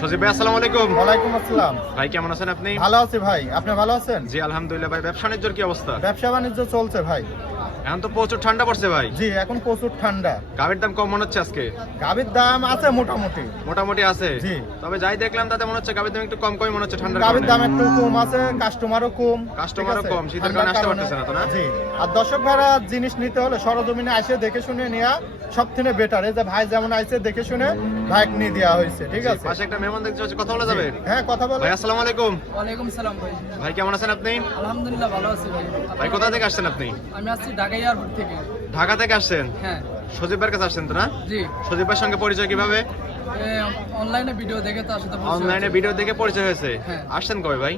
সজীব ভাই আসসালামু আলাইকুম। ওয়ালাইকুম আসসালাম। ভাই কেমন আছেন আপনি? ভালো আছি ভাই, আপনি ভালো আছেন? জি আলহামদুলিল্লাহ। ভাই ব্যবসা বাণিজ্যের কি অবস্থা? ব্যবসা বাণিজ্য চলছে ভাই। এখন তো প্রচুর ঠান্ডা পড়ছে ভাই। জি এখন প্রচুর ঠান্ডা। গাভীর দাম কম মনে হচ্ছে আজকে? গাভীর দাম আছে মোটামুটি। মোটামুটি আছে। জি। তবে যাই দেখলাম তাতে মনে হচ্ছে গাভীর দাম একটু কম মনে হচ্ছে ঠান্ডার গাভীর কারণে। দাম একটু কম আছে, কাস্টমারও কম। কাস্টমারও ঠিক আছে? কম, শীতের ঠান্ডার কারণে আসতে কারণে। পারতেছে না তো না? জি। আর দর্শক ভাইরা জিনিস নিতে হলে সরজমিনে এসে দেখে শুনে নেওয়া সবথেকে বেটার। এই যে ভাই যেমন আইছে দেখে শুনে ভাই নিয়ে দেওয়া হয়েছে, ঠিক আছে? পাশে একটা মেহমান দেখতে পাচ্ছি, কথা বলা যাবে? হ্যাঁ কথা বলো। ভাই আসসালামু আলাইকুম। ওয়ালাইকুম সালাম ভাই। ভাই কেমন আছেন আপনি? আলহামদুলিল্লাহ ভালো আছি ভাই। ভাই কোথা থেকে আসছেন আপনি? আমি আসছি ঢাকা এয়ারপোর্ট থেকে। ঢাকা থেকে আসছেন? হ্যাঁ সজীব ভাইয়ের কাছে আসছেন তো না? জি। সজীব ভাইয়ের সঙ্গে পরিচয় কিভাবে? অনলাইনে ভিডিও দেখে তার সাথে পরিচয় অনলাইনে হয়েছে। ভিডিও দেখে পরিচয় হয়েছে। হ্যাঁ। আসছেন কবে ভাই?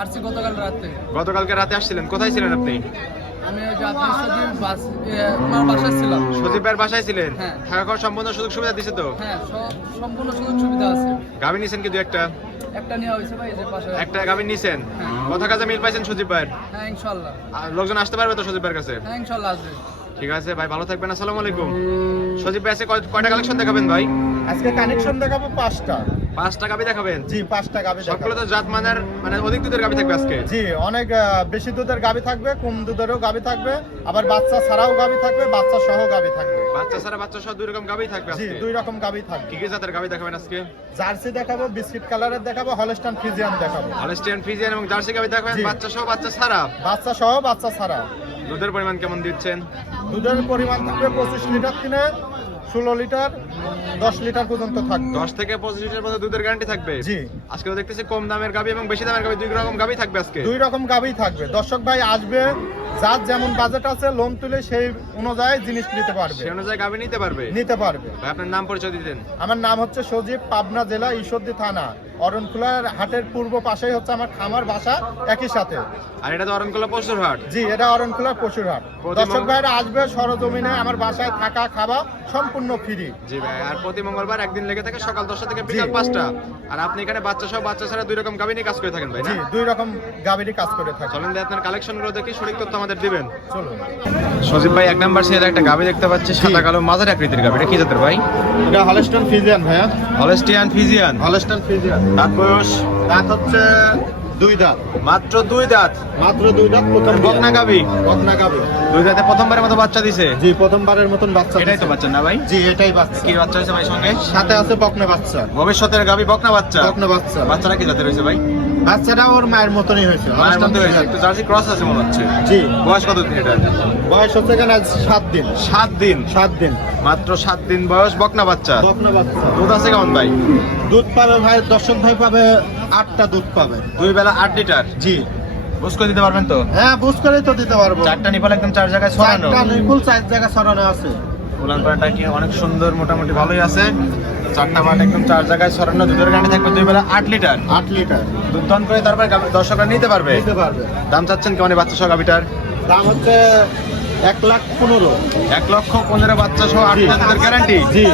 আসছি গতকাল রাতে। গতকালকে রাতে আসছিলেন। কোথায় ছিলেন আপনি? আমি ওই যে আপনার সাথে ওনার বাসায় ছিলাম। সজীব ভাইয়ের বাসায় ছিলেন? হ্যাঁ। থাকা খাওয়ার সম্পূর্ণ সুযোগ সুবিধা দিছে তো? হ্যাঁ সম্পূর্ণ সুযোগ সুবিধা আছে। গাভী নিছেন কি দু একটা? একটা নেওয়া হয়েছে ভাই, এই যে পাশে। একটা গাভী নিছেন? হ্যাঁ। কথা কাজে মিল পাইছেন সজীব ভাইয়ের? হ্যাঁ ইনশাআল্লাহ। আর লোকজন আসতে পারবে তো সজীব ভাইয়ের কাছে? হ্যাঁ ইনশাআল্লাহ আসবে। ঠিক আছে ভাই, ভালো থাকবেন। আসসালামু আলাইকুম। সজীব ভাই আজকে কয়টা কালেকশন দেখাবেন ভাই? আজকে কানেকশন দেখাবো 5টা। 5টা গাভী দেখাবেন? জি 5টা গাভী সবগুলো দেখাবো। তো জাত মানের মানে অধিক দুধের গাভী থাকবে আজকে? জি অনেক বেশি দুধের গাভী থাকবে, কম দুধেরও গাভী থাকবে, আবার বাচ্চা ছাড়াও গাভী থাকবে, বাচ্চা সহ গাভী থাকবে। বাচ্চা ছাড়া বাচ্চা সহ দুই রকম গাভী থাকবে জি আজকে? 2 রকম গাভী থাকবে। কি কি জাতের গাভী দেখাবেন আজকে? জার্সি দেখাবো, বিস্কিট কালারের দেখাবো, হলস্টাইন ফ্রিজিয়ান দেখাবো। হলস্টিয়ান ফ্রিজিয়ান এবং জার্সি গাভী দেখাবেন, জি। বাচ্চা সহ বাচ্চা ছাড়া। বাচ্চা সহ বাচ্চা ছাড়া। দুধের পরিমাণ কেমন দিচ্ছেন? দুধের পরিমাণ থাকবে 25 লিটার থেকে 16 লিটার 10 লিটার পর্যন্ত থাকবে। 10 থেকে 25 লিটার পর্যন্ত দুধের গ্যারান্টি থাকবে? জি। আজকে তো দেখতেছি কম দামের গাভী এবং বেশি দামের গাভী দুই রকম গাভী থাকবে আজকে? 2 রকম গাভী থাকবে। দর্শক ভাই আসবে, যার যেমন বাজেট আছে লোন তুলে সেই অনুযায়ী জিনিস নিতে পারবে, সেই অনুযায়ী গাভী নিতে পারবে? নিতে পারবে। ভাই আপনার নাম পরিচয় দিতেন? আমার নাম হচ্ছে সজীব, পাবনা জেলা ঈশ্বরদী থানা অরণখোলার হাটের পূর্ব পাশেই হচ্ছে আমার খামার বাসা, একই সাথে। আর এটা তো অরণকোলা পশুর হাট? জি এটা অরণখোলার পশুর হাট। দর্শক ভাইরা আসবে, সরজমিনে আমার বাসায় থাকা খাওয়া সম্পূর্ণ ফ্রি। জি ভাই। আর প্রতি মঙ্গলবার একদিন লেগে থাকে, সকাল 10টা থেকে জি। বিকাল 5টা। আর আপনি এখানে বাচ্চা সহ বাচ্চা ছাড়া দুই রকম গাভী নিয়ে কাজ করে থাকেন ভাই না? জি 2 রকম গাভীরই কাজ করে থাকি। চলেন দিয়ে আপনার কালেকশন গুলো দেখি, সঠিক তথ্য আমাদের দিবেন। চলুন। সজীব ভাই 1 নাম্বার সেল একটা গাভী দেখতে পাচ্ছি, সাদা কালো মাঝারি আকৃতির গাভী। এটা কি জাতের ভাই? এটা হলস্টাইন ফ্রিজিয়ান ভাইয়া। Holstein Friesian. Holstein Friesian. দাঁত বয়স? দাঁত হচ্ছে 2 দাঁত। মাত্র 2 দাঁত? মাত্র 2 দাঁত। প্রথম বকনা গাভী? বকনা গাভী। 2 দাঁতে প্রথমবারের মতো বাচ্চা দিছে? জি প্রথমবারের মতন বাচ্চা। এটাই তো দিছে। বাচ্চা না ভাই? জি এটাই বাচ্চা। কি বাচ্চা হয়েছে ভাই সঙ্গে? সাথে আছে বকনা বাচ্চা। ভবিষ্যতের গাভী বকনা বাচ্চা? বকনা বাচ্চা। বাচ্চারা কি জাতের হয়েছে ভাই? বাচ্চাটা ওর মায়ের মতনই হয়েছে। মায়ের মতো হয়েছে, একটু জার্সি ক্রস আছে মনে হচ্ছে। জি বয়স কত দিন এটা? বয়স হচ্ছে এখানে 7 দিন। 7 দিন? 7 দিন। মাত্র 7 দিন বয়স, বকনা বাচ্চা। বকনা বাচ্চা। দুধ আছে কেমন ভাই? দুধ পাবে ভাই, দর্শক ভাই পাবে 8টা দুধ পাবে। 2 বেলা 8 লিটার? জি বুঝ করে দিতে পারবেন তো? হ্যাঁ বুঝ করেই তো দিতে পারবো। 4টা নিপাল একদম 4 জায়গায় ছড়ানো? 4টা নিপুল 4 জায়গা ছড়ানো আছে। উলান পাড়াটা কি অনেক সুন্দর, মোটামুটি ভালোই আছে। 4টা মাঠ একদম 4 জায়গায় ছড়ানো, দুধের গ্যারান্টি থাকবে 2 বেলা 8 লিটার। 8 লিটার দুধ দান করে তারপরে দর্শকরা নিতে পারবে? দিতে পারবে। দাম চাচ্ছেন কেমন এই বাচ্চা সহ গাভিটার? দাম হচ্ছে 1,15,000। 1,15,000 বাচ্চা সহ 8 লিটার দুধের গ্যারান্টি? জি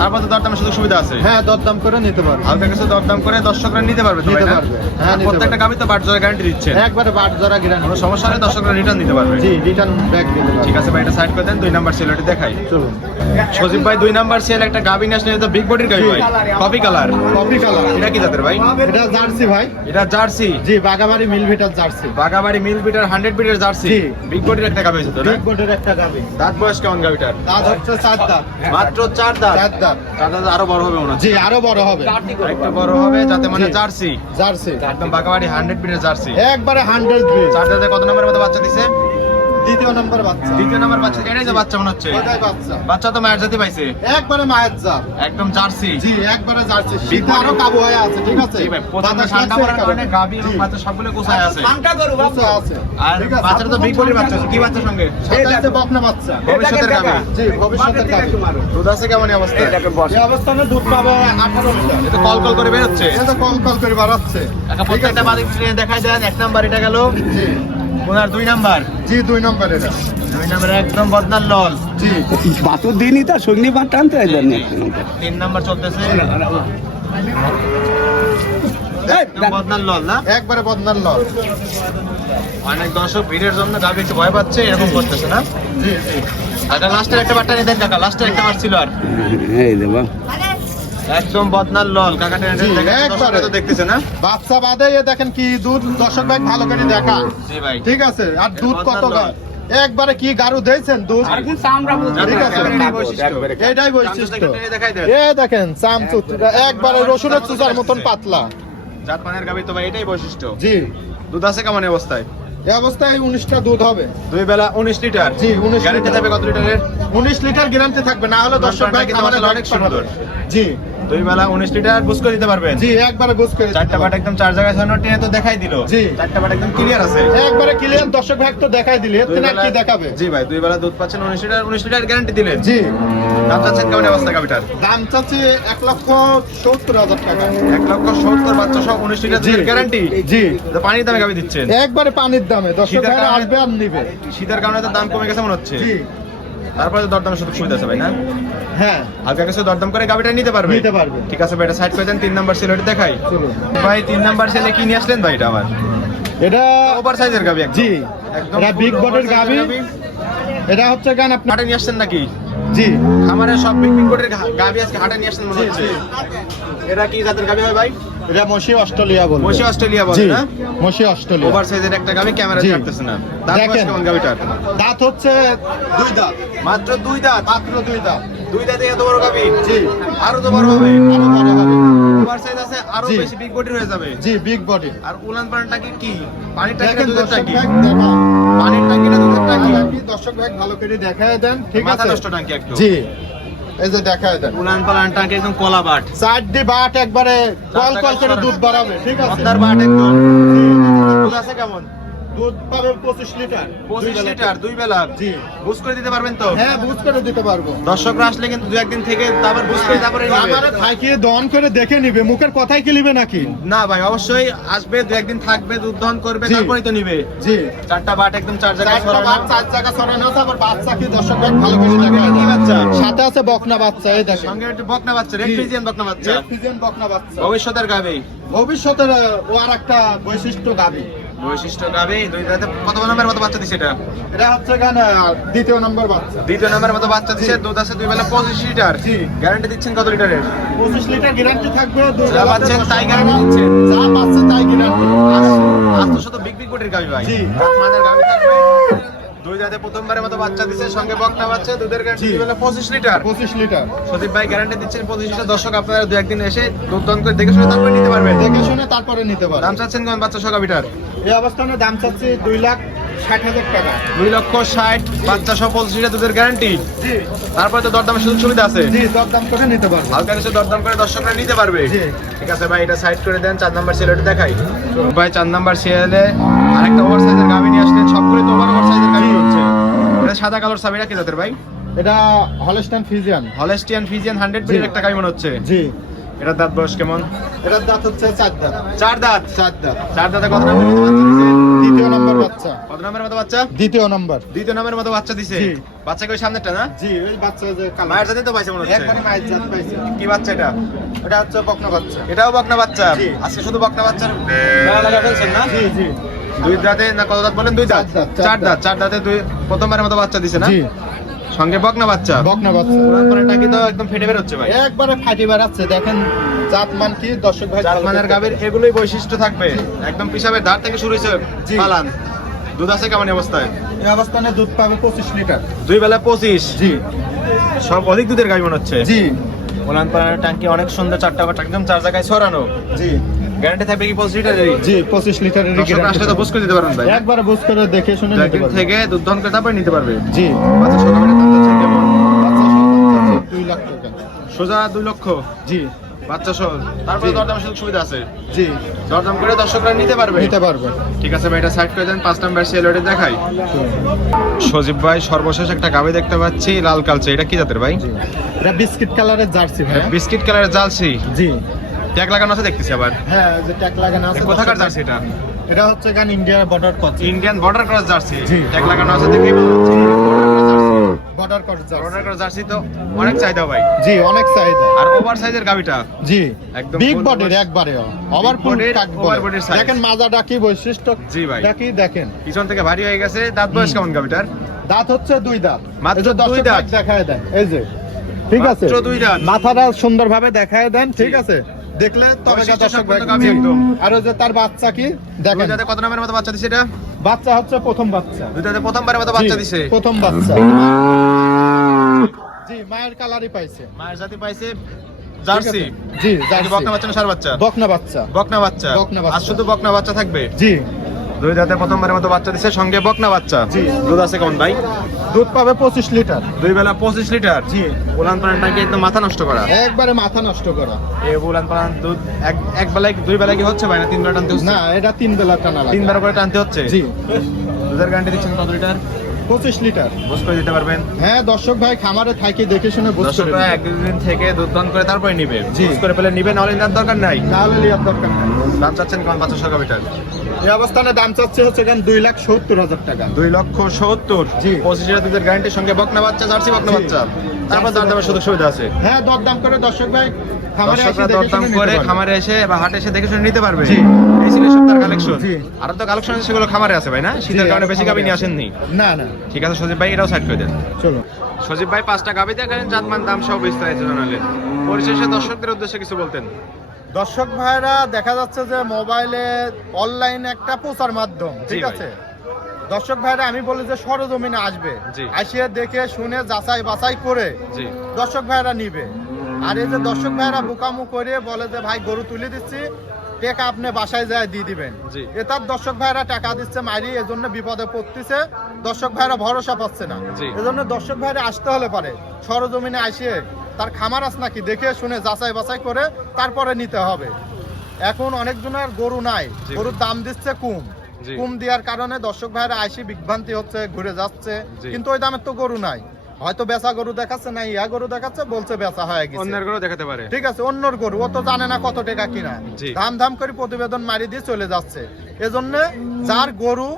তারপর তো দরদামের সুযোগ সুবিধা আছে? হ্যাঁ দরদাম করে নিতে পারবে। হালকা কিছু দরদাম করে দর্শকরা নিতে পারবে তো ভাই নিতে না? পারবে। হ্যাঁ, আর নিতে প্রত্যেকটা পারবে। গাভি তো বাট জোড়া গ্যারান্টি দিচ্ছেন? একবারে বাট জরা গ্রান্ড। কোনো সমস্যা হলে দর্শকরা রিটার্ন দিতে পারবে? জি রিটার্ন ব্যাক দিতে পারবে। ঠিক আছে ভাই, এটা সাইড করে দেন। 2 নাম্বার সেল ওটি দেখাই। চলুন। সজীব ভাই 2 নাম্বার সেল একটা গাভি নিয়ে আসলে, এটা বিগ বডির গাভি ভাই, কফি কালার। Coffee colour. এটা কি জাতের ভাই? এটা জার্সি ভাই। এটা জার্সি? জি বাগাবাড়ি মিল ভিটার জার্সি। বাগাবাড়ি মিল বিটার 100 বিটের জার্সি? জি। বিগ বডির একটা গাভি হয়েছে তো না? বিগ বডির একটা গাবি। দাঁত বয়স কেমন গাভিটার? দাঁত হচ্ছে 4 দাঁত। মাত্র 4 দাঁত? 4 দাঁত। 4 দাঁত আরো বড় হবে মনে হচ্ছে। জি আরো বড় হবে। একটু বড় হবে যাতে মানে জি। জার্সি? জার্সি একদম বাগাবাড়ি 100 বিটের জার্সি। একবারে 100 গ্রেড। 4 দাঁতে কত নম্বরের মতো বাচ্চা দিছে? দ্বিতীয় নম্বর বাচ্চা। 2য় নাম্বার বাচ্চা। এটাই যে বাচ্চা মনে হচ্ছে? এটাই বাচ্চা। বাচ্চা তো মায়ের জাতি পাইছে? একবারে মায়ের জাত। একদম জার্সি? জি একবারে জার্সি। শীতে আরো কাবু হয়ে আছে, ঠিক আছে? জি ভাই, প্রচন্ড বাতাস ঠান্ডা লাগছে পড়ার এই কারণে গাভী এবং জি। বাচ্চা সবগুলো কোথায় আছে? বাচ্চা আছে। আর ঠিক আছে? বাচ্চাটা তো বিগ বডির বাচ্চা আছে। কি বাচ্চার সঙ্গে? সাথে আছে বকনা বাচ্চা। ভবিষ্যতের গাভী? জি ভবিষ্যতের গাভী। দুধ আছে কেমন এই অবস্থায়? এই অবস্থানে দুধ পাবে 18 লিটার। এটা কল কল করে বের হচ্ছে? এটা কল কল করে বাড়াচ্ছে। একটা প্রত্যেকটা বাদিক ট্রেনে দেখাই দেন। 1 নাম্বার এটা গেল। জি ওনার 2 নাম্বার? জি 2 নম্বর এটা। 2 নাম্বার একদম বদনার লল। জি বাতুর দিনই তার সঙ্গী বাট টানতে হয় জানি 3 নাম্বার চলতেছে। একদম বদনার লল না? একবারে বদনার লল। অনেক দর্শক ভিড়ের জন্য গাভী একটু ভয় পাচ্ছে, এরকম করতেছে না? জি জি আচ্ছা লাস্টের একটা বাট্টা নিয়ে দেন কাকা, লাস্টের একটা বার ছিল আর। এই দেবা একদম বদনার লল কাকা টেনে জি, দেখেন একবারে। তো দেখতেছে না বাচ্চা বাদে এ দেখেন কি দুধ, দর্শক ভাই ভালো করে দেখা। জি ভাই ঠিক আছে, আর দুধ কত বদনার একবারে কি গারু দিয়েছেন দুধ। ঠিক আছে, এটাই বৈশিষ্ট্য। দেখাই দেন এ দেখেন চামচুচ একবারে রসুনের চুচার মতন পাতলা। জাত মানের গাবি তো ভাই এটাই বৈশিষ্ট্য। জি, দুধ আছে কেমন এই অবস্থায়? এই অবস্থায় 19টা দুধ হবে। দুই বেলা 19 লিটার। জি, 19 গ্যারান্টি লিটার। থাকবে কত লিটারের? 19 লিটার গ্যারান্টি থাকবে, না হলে দর্শক ভাই কিন্তু আমাদের অনেক সুন্দর। জি দুই বেলা 19 লিটার বুঝ করে দিতে পারবেন। জি, একবারে বুঝ করে চারটা বাট একদম চার জায়গায় ছড়ানো টেনে তো দেখাই দিল। জি। চারটা বাট একদম ক্লিয়ার আছে। একবারে ক্লিয়ার, দর্শক ভাই তো দেখাই দিলে এর দুই থেকে আর কি বেলা- দেখাবে। জি ভাই, দুই বেলা দুধ পাচ্ছেন 19 লিটার গ্যারান্টি দিলেন। জি, দাম চাচ্ছেন কেমন এই অবস্থা গাবিটার? দাম চাচ্ছি 1,70,000 টাকা। 1,70,000 বাচ্চা সহ 19 লিটার জি। দুধের গ্যারান্টি। জি, তো পানির দামে গাবি দিচ্ছেন। একবারে পানির দামে দর্শক শীতের ভাই কারণে- আসবে আর নিবে। শীতের কারণে তো দাম কমে গেছে মনে হচ্ছে। জি, তারপরে তো দরদামের সুযোগ সুবিধা আছে ভাই না? হ্যাঁ হালকা কিছু দরদাম করে গাবিটা নিতে পারবে। নিতে পারবে। ঠিক আছে ভাই, এটা সাইড করে দেন। 3 নাম্বার সেল ওটা দেখাই। চলুন। ভাই 3 নাম্বার সেলে কি নিয়ে আসলেন ভাই? এটা আবার এটা ওভার সাইজের গাবি একদম। জি, একদম এটা full বিগ বডির oversize গাবি। গাবি। এটা হচ্ছে গান আপনি। হাটে নিয়ে আসছেন নাকি? জি, খামারে সব বিগ বিগ বডির গাবি আজকে হাটে নিয়ে আসছেন মনে জি, হচ্ছে। জি। এটা কি জাতের গাবি হয় ভাই? এটা মশি অস্ট্রেলিয়া বলবে। মশি অস্ট্রেলিয়া বলে জি, না? মশি অস্ট্রেলিয়া। ওভার সাইজের একটা গাবি ক্যামেরা জি। ছাড়তেছে না। দাঁত বয়স দেখেন। কেমন গাবিটার? দাঁত হচ্ছে 2 দাঁত, মাত্র 2 দাঁত। মাত্র 2 দাঁত। 2 দাঁতে এত বড় গাবি? জি, আরো তো বড় হবে। আরো বড় হবে। ওভার সাইজ আছে, আরো জি। বেশি বিগ বডির হয়ে যাবে। জি, বিগ বডি। আর উলান পালানটা কি? পানির ট্যাঙ্কি না দেখেন দুধের দর্শক ট্যাঙ্কি? ভাই দেখা। পানির ট্যাঙ্কি না দুধের ট্যাঙ্কি? দর্শক ভাই ভালো করে দেখায় দেন। ঠিক মাথা আছে, নষ্ট ট্যাঙ্কি একটু। জি, এই যে দেখায় দেন। উলান পালান ট্যাঙ্কি একদম কলা বাট। চারটি বাট একবারে কল কল করে দুধ বাড়াবে। ঠিক আছে, পদ্মার বাট একদম। দুধ আছে কেমন? দুধ পাবে 25 লিটার। 25 লিটার দুই বেলা। জি, বুঝ করে দিতে পারবেন তো? হ্যাঁ বুঝ করে দিতে পারবো। দর্শকরা আসলে কিন্তু দু একদিন থেকে তারপর বুঝ করে তারপরে নিবে। আমারে থাকিয়ে দহন করে দেখে নিবে, মুখের কথাই কি নিবে নাকি? না ভাই, অবশ্যই আসবে, দু একদিন থাকবে, দুধ দহন করবে, জি। তারপরেই তো নিবে। জি, চারটা বাট একদম চার জায়গায় চারটা ছড়ানো। বাট চার জায়গা ছড়ানো আছে, আবার বাচ্চা কি দর্শক ভাই ভালো করে দেখায়। কি বাচ্চা? সাথে আছে বকনা বাচ্চা, এই দেখেন। সঙ্গে একটু বকনা বাচ্চা, রেড জি। ফ্রিজিয়ান বকনা বাচ্চা। রেড ফিজিয়ান বকনা বাচ্চা। ভবিষ্যতের গাবে ভবিষ্যতের ও আর একটা বৈশিষ্ট্য গাবি। বৈশিষ্ট্য গাবে। দুই রাতে কত নম্বরের মতো বাচ্চা দিছে এটা? এটা হচ্ছে গান দ্বিতীয় নম্বর বাচ্চা। দ্বিতীয় নম্বরের মতো বাচ্চা দিছে। দুধ আছে দুই বেলা 25 লিটার। জি। গ্যারান্টি দিচ্ছেন কত লিটারের? 25 লিটার গ্যারান্টি থাকবে। দুই যা বেলাতে পাচ্ছেন 10 তাই টাকা। guarantee দিচ্ছেন। যা পাচ্ছে তাই গ্যারান্টি। আজ তো শুধু বিগ বিগ কোটির গাবি ভাই। জি। মানের গাবি থাকবে। দুই রাতে প্রথমবারের মতো বাচ্চা দিছে, সঙ্গে বকনা বাচ্চা, দুধের গ্যারান্টি জি। দুই বেলা 25 লিটার। 25 লিটার সদীপ ভাই গ্যারান্টি দিচ্ছেন 25 লিটার। দর্শক আপনারা দু একদিন এসে দুধ দহন করে দেখে শুনে তারপরে নিতে পারবেন। দেখে শুনে তারপরে নিতে পারে। দাম চাচ্ছেন কেমন বাচ্চা সহ গাবিটার? এই অবস্থানে দাম চাচ্ছি 2,60,000 টাকা। 2,60,000 বাচ্চা সহ 25 লিটার দুধের গ্যারান্টি। জি, তারপরে তো দরদামের সুযোগ সুবিধা আছে। জি, দরদাম করে নিতে পারবে। হালকা কিছু দরদাম করে দর্শকরা নিতে পারবে। জি। ঠিক আছে ভাই, এটা সাইড করে দেন। 4 নাম্বার সেলটা দেখাই। ভাই 4 নাম্বার সেলে আরেকটা ওভার সাইজের গাবি নিয়ে আসলেন। সবগুলো তো ওভার সাইজের গাবি হচ্ছে। এটা সাদা কালোর সাবিটা কি জাতের ভাই? এটা হলস্টাইন ফিজিয়ান। হলস্টিয়ান ফিজিয়ান 100 ব্রিডের একটা গাবি মনে হচ্ছে। জি, এটার দাঁত বয়স কেমন? এটার দাঁত হচ্ছে 4 দাঁত। 4 দাঁত। 4 দাঁত। 4 দাঁতে কত নাম্বার মতো বাচ্চা দিছে? দ্বিতীয় নম্বর বাচ্চা। কত নাম্বারের মতো বাচ্চা? দ্বিতীয় নম্বর। দ্বিতীয় নাম্বারের মতো বাচ্চা দিছে। জি। বাচ্চা কি ওই সামনেরটা না? জি, ওই বাচ্চা যে কালো। মায়ের সাথে তো পাইছে মনে হচ্ছে। একবারে মায়ের জাত পাইছে। কি বাচ্চা এটা? এটা হচ্ছে বকনা বাচ্চা। এটাও বকনা বাচ্চা। জি। আজকে শুধু বকনা বাচ্চার মেলা লাগা ফেলছেন না? জি, জি, দুই দাঁতে না কত দাঁত বলেন? দুই দাঁত। 4 দাঁত, 4 দাঁত। 4 দাঁতে দুই প্রথমবারের মতো বাচ্চা দিছে না? জি, সঙ্গে বকনা বাচ্চা। বকনা বাচ্চা। পুরান পানিটা কি তো একদম ফেটে বের হচ্ছে ভাই। একবারে ফাটি বেড়াচ্ছে। দেখেন জাতমান কি দর্শক ভাই। জাতমানের গাবের এগুলোই বৈশিষ্ট্য থাকবে। একদম পিসাবের ধার থেকে শুরু হয়েছে জি। পালান। দুধ আছে কেমন এই অবস্থায়? এই অবস্থানে দুধ পাবে 25 লিটার। দুই বেলা 25। জি, সব অধিক দুধের গাবি মনে হচ্ছে। জি, পুরান পানির ট্যাঙ্কি অনেক সুন্দর। 4টা বাট একদম 4 জায়গায় ছড়ানো। জি, গ্যারান্টি থাকবে কি 25 লিটারেরই? জি, 25 লিটারের দর্শকরা আসলে তো বুঝ করে দিতে পারবেন ভাই। একবারে বুঝ করে দেখে শুনে নিতে একদিন পারবে। থেকে দুধ দহন করে তারপরে নিতে পারবে। জি, বাচ্চা সকালে দাম যাচ্ছে কেমন? বাচ্চা সহ 2 লাখ টাকা। সোজা 2 লক্ষ জি, বাচ্চা সহ। তারপরে জি। দরদামের সুযোগ সুবিধা আছে। জি, দরদাম করে দর্শকরা নিতে পারবে। নিতে পারবে। ঠিক আছে ভাই, এটা সাইড করে দেন। 5 নাম্বার সেলটা দেখাই। সজীব ভাই সর্বশেষ একটা গাবি দেখতে পাচ্ছি লাল কালচে। এটা কি জাতের ভাই? জি, এটা বিস্কিট কালারের জার্সি ভাই। বিস্কিট কালারের জার্সি। জি, ট্যাগ লাগানো আছে দেখতেছি আবার। হ্যাঁ, যে ট্যাগ লাগানো আছে। কোথাকার জার্সি এটা? এটা হচ্ছে গান ইন্ডিয়ার border cross. Indian border cross jersey. জি। ট্যাগ লাগানো আছে দেখেই মনে হচ্ছে border cross jersey. Border cross jersey তো অনেক চাহিদা ভাই। জি, অনেক চাহিদা। আর ওভার সাইজের গাবিটা জি, একদম বিগ full বডির over- একবারে ওভারফুল body-র, কাক over বলে। body-র size। দেখেন মাজাটা কি বৈশিষ্ট্য। জি ভাই। এটা কি দেখেন। পিছন থেকে ভারী হয়ে গেছে। দাঁত বয়স কেমন গাবিটার? দাঁত হচ্ছে 2 দাঁত। মাত্র এই যে 2 দর্শক দাঁত। দেখায় দেয়। এই যে ঠিক আছে মাত্র 2 দাঁত। মাথাটা সুন্দরভাবে দেখায় দেন, ঠিক আছে, দেখলে তবে বৈশিষ্ট্য দর্শক ভাই সম্পন্ন গাভী একদম। আর ওই যে তার বাচ্চা কি দুই দেখেন, দাঁতে কত নামের মতো বাচ্চা দিছে এটা? বাচ্চা হচ্ছে প্রথম বাচ্চা, দুই দাঁতে প্রথমবারের মতো বাচ্চা জি, দিছে। প্রথম বাচ্চা, জি মায়ের কালারই পাইছে, মায়ের জাতি পাইছে জার্সি। জি এটা কি জার্সি। বকনা বাচ্চা না ষাঁড় বাচ্চা? বকনা বাচ্চা, বকনা বাচ্চা। বকনা বাচ্চা। আর শুধু বকনা বাচ্চা থাকবে? জি দুই দাঁতে প্রথমবারের মতো বাচ্চা দিছে, সঙ্গে বকনা বাচ্চা। জি। দুধ আছে কেমন ভাই? দুধ পাবে 25 লিটার, দুই বেলা 25 লিটার। জি উলান পালানটা কি একদম মাথা নষ্ট করা? একবারে মাথা নষ্ট করা, এই উলান পালান দুধ এক বেলায় দুই বেলায় কি হচ্ছে ভাই, না 3 বেলা টানতে হচ্ছে? না এটা 3 বেলা টানা লাগে, 3 বেলা করে টানতে হচ্ছে। জি দুধের গ্যারান্টি দিচ্ছেন কত লিটার? 25 লিটার। বুঝ করে দিতে পারবেন? হ্যাঁ দর্শক ভাই খামারে থাকি দেখে শুনে বুঝতে দর্শকরা পারবে, এক দুদিন থেকে দুধ দান করে তারপরে নিবে। জি। বুঝ করে পেলে নিবে, নাহলে নেওয়ার দরকার নাই। তাহলে লিয়ার দরকার নাই। দাম চাচ্ছেন কেমন 500 লিটার? এই অবস্থানে দাম চাচ্ছে হচ্ছে এখানে 2,70,000 টাকা। 2,70,000। জি। 25 লিটার দুধের গ্যারান্টির সঙ্গে বকনা বাচ্চা, জার্সি বকনা জি। বাচ্চা। তারপর দাম দামের সুযোগ সুবিধা আছে। হ্যাঁ দরদাম করে দর্শক ভাই খামারে এসে দর্শকরা দেখে দরদাম শুনে করে নিতে পারবে। খামারে এসে বা হাটে এসে দেখে শুনে নিতে পারবে। জি। এই ছিল সপ্তাহের কালেকশন। জি। আর তো কালেকশন আছে সেগুলো খামারে আছে ভাই, না? শীতের জি, কারণে বেশি খামারে গাবি নিয়ে আছে। আসেননি। না না ঠিক আছে সজীব ভাই, এটাও সাইড করে দেন। চলো। সজীব ভাই 5টা গাবি দেখেন, জাতমান দাম সব বিস্তারিত জানালেন। পরিশেষে দর্শকদের উদ্দেশ্যে কিছু বলতেন? দর্শক ভাইরা দেখা যাচ্ছে যে মোবাইলে অনলাইন একটা প্রচার মাধ্যম, জি ঠিক ভাই। আছে, দর্শক ভাইরা আমি বলি যে সরজমিনে আসবে, জি। আসিয়ে দেখে শুনে যাচাই বাছাই করে জি। দর্শক ভাইরা নিবে। আর এই যে দর্শক ভাইরা বোকামু করে বলে যে ভাই গরু তুলে দিচ্ছি, টাকা আপনি বাসায় যায় দিয়ে দিবেন, জি। এটার দর্শক ভাইরা টাকা দিচ্ছে মারি, এজন্য বিপদে পড়তেছে, দর্শক ভাইরা ভরসা পাচ্ছে না। জি। এজন্য দর্শক ভাইরা আসতে হলে পারে সরজমিনে আসিয়ে তার খামার আছে নাকি দেখে শুনে যাচাই বাছাই করে তারপরে নিতে হবে। এখন অনেকজনের গরু নাই, জি। গরুর দাম দিচ্ছে কম, জি। কম দেওয়ার কারণে দর্শক ভাইরা আইসি বিভ্রান্তি হচ্ছে, ঘুরে যাচ্ছে, জি। কিন্তু ওই দামের তো গরু নাই, হয়তো বেচা গরু দেখাচ্ছে না, ইয়া গরু দেখাচ্ছে, বলছে বেচা হয়ে গেছে, অন্যের গরু দেখাতে পারে। ঠিক আছে, অন্যর গরু ও তো জানে না কত টাকা কিনা, জি। দাম দাম করে প্রতিবেদন মারি দিয়ে চলে যাচ্ছে। এজন্য যার গরু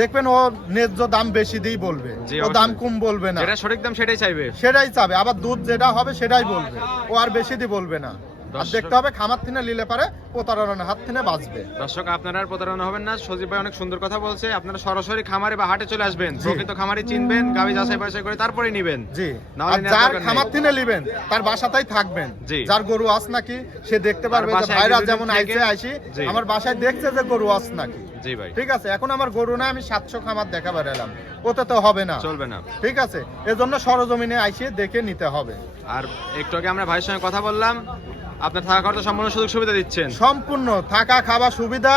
দেখবেন ও ন্যায্য দাম বেশি দিয়ে বলবে, জি, ও দাম অবশ্যই। কম বলবে না, যেটা সঠিক দাম সেটাই চাইবে। সেটাই চাবে, আবার দুধ যেটা হবে সেটাই বলবে, ও আর বেশি দিয়ে বলবে না। আর দর্শক- দেখতে হবে খামার থেকে নিলে পারে প্রতারণার হাত থেকে বাঁচবে। দর্শক আপনারা আর প্রতারণা হবেন না, সজীব ভাই অনেক সুন্দর কথা বলছে। আপনারা সরাসরি খামারে বা হাটে চলে আসবেন, জি। প্রকৃত খামারে চিনবেন, গাবি যাচাই বাছাই করে তারপরে নিবেন। জি, নাহলে আর নেওয়ার যার দরকার নেই। খামার থেকে নেবেন তার বাসাতেই থাকবেন, জি। যার গরু আস নাকি সে দেখতে পারবে যে বাসায় ভাইরা দুদিন যেমন থেকে- আইছে আইসি জি। আমার বাসায় দেখছে যে গরু আস নাকি, জি ভাই, ঠিক আছে। এখন আমার গরু না, আমি 700 খামার দেখা বেড়ালাম, ওতে তো হবে না, চলবে না। ঠিক আছে, এজন্য সরজমিনে আইসে দেখে নিতে হবে। আর একটু আগে আমরা ভাইয়ের সঙ্গে কথা বললাম, আপনার থাকা খাওয়ার তো সম্পূর্ণ সুযোগ সুবিধা দিচ্ছেন। সম্পূর্ণ থাকা খাওয়া সুবিধা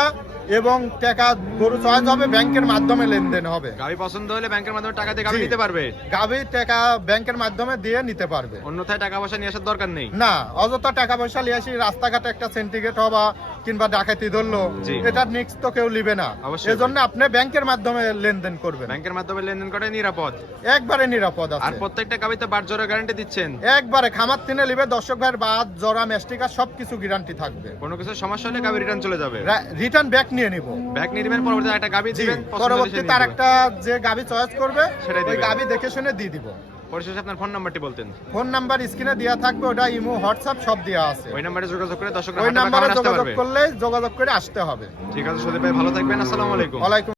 এবং টাকা গরু চয়েস হবে, ব্যাংকের মাধ্যমে লেনদেন হবে, গাবি পছন্দ হলে ব্যাংকের মাধ্যমে টাকা দিয়ে গাবি জি। নিতে পারবে, গাভীর টাকা ব্যাংকের মাধ্যমে দিয়ে নিতে পারবে। অন্যথায় টাকা পয়সা নিয়ে আসার দরকার নেই। না অযথা টাকা পয়সা লিয়ে আসি রাস্তাঘাটে একটা সেন্টিগেট হবা কিংবা ডাকাতি ধরলো, জি। এটার নিক্স তো কেউ লিবে না, অবশ্যই। এজন্য আপনি ব্যাংকের মাধ্যমে লেনদেন করবেন, ব্যাংকের মাধ্যমে লেনদেন করে নিরাপদ। একবারে নিরাপদ আর আছে, প্রত্যেকটা গাবিতে বার জোরে গ্যারান্টি দিচ্ছেন। একবারে খামার থেকে লিবে দর্শক ভাইয়ের বাদ জরা মেস্টিকা সবকিছু গ্যারান্টি থাকবে, কোনো কিছু সমস্যা হলে গাবি রিটার্ন চলে যাবে। রিটার্ন ব্যাক নিয়ে নিব। ব্যাগ নিয়ে দিবেন, পরবর্তীতে একটা গাবি জি, দিবেন, পছন্দ হলে পরবর্তী সে নিয়ে তার দিবে। একটা যে গাভী চয়েস করবে সেটাই ওই দিবেন। গাভী দেখে শুনে দিয়ে দিব। পরিশেষে আপনার ফোন নাম্বারটি বলতেন। ফোন নাম্বার স্ক্রিনে দেওয়া থাকবে, ওটা ইমো হোয়াটসঅ্যাপ সব দেওয়া আছে, ওই নাম্বারে যোগাযোগ করে দর্শকরা ওই হাটে বা নাম্বারে খামারে আসতে যোগাযোগ পারবে। করলে যোগাযোগ করে আসতে হবে। ঠিক আছে সজীব ভাই, ভালো থাকবেন। আসসালামু আলাইকুম। ওয়ালাইকুম